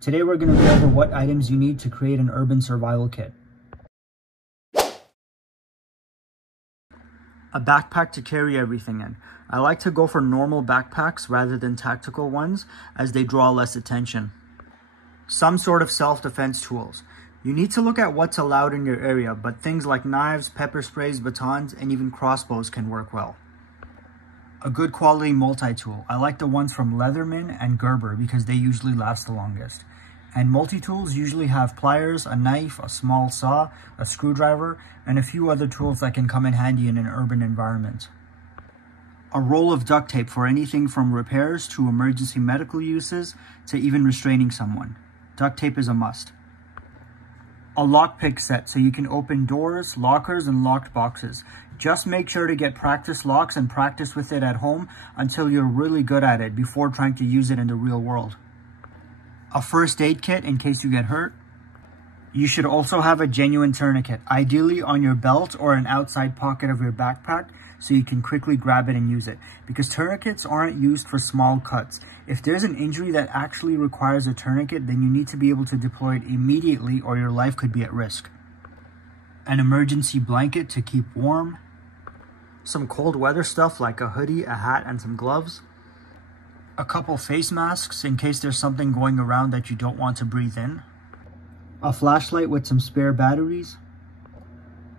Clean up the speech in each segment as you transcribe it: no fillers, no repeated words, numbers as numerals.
Today we're going to go over what items you need to create an urban survival kit. A backpack to carry everything in. I like to go for normal backpacks rather than tactical ones as they draw less attention. Some sort of self-defense tools. You need to look at what's allowed in your area, but things like knives, pepper sprays, batons, and even crossbows can work well. A good quality multi-tool. I like the ones from Leatherman and Gerber because they usually last the longest. And multi-tools usually have pliers, a knife, a small saw, a screwdriver, and a few other tools that can come in handy in an urban environment. A roll of duct tape for anything from repairs to emergency medical uses to even restraining someone. Duct tape is a must. A lockpick set so you can open doors, lockers, and locked boxes. Just make sure to get practice locks and practice with it at home until you're really good at it before trying to use it in the real world. A first aid kit in case you get hurt. You should also have a genuine tourniquet, ideally on your belt or an outside pocket of your backpack so you can quickly grab it and use it, because tourniquets aren't used for small cuts. If there's an injury that actually requires a tourniquet, then you need to be able to deploy it immediately or your life could be at risk. An emergency blanket to keep warm. Some cold weather stuff like a hoodie, a hat, and some gloves. A couple face masks in case there's something going around that you don't want to breathe in. A flashlight with some spare batteries.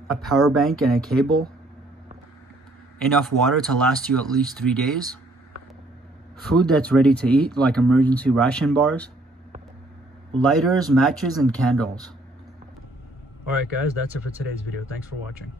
A power bank and a cable. Enough water to last you at least 3 days. Food that's ready to eat, like emergency ration bars. Lighters, matches, and candles. Alright guys, that's it for today's video. Thanks for watching.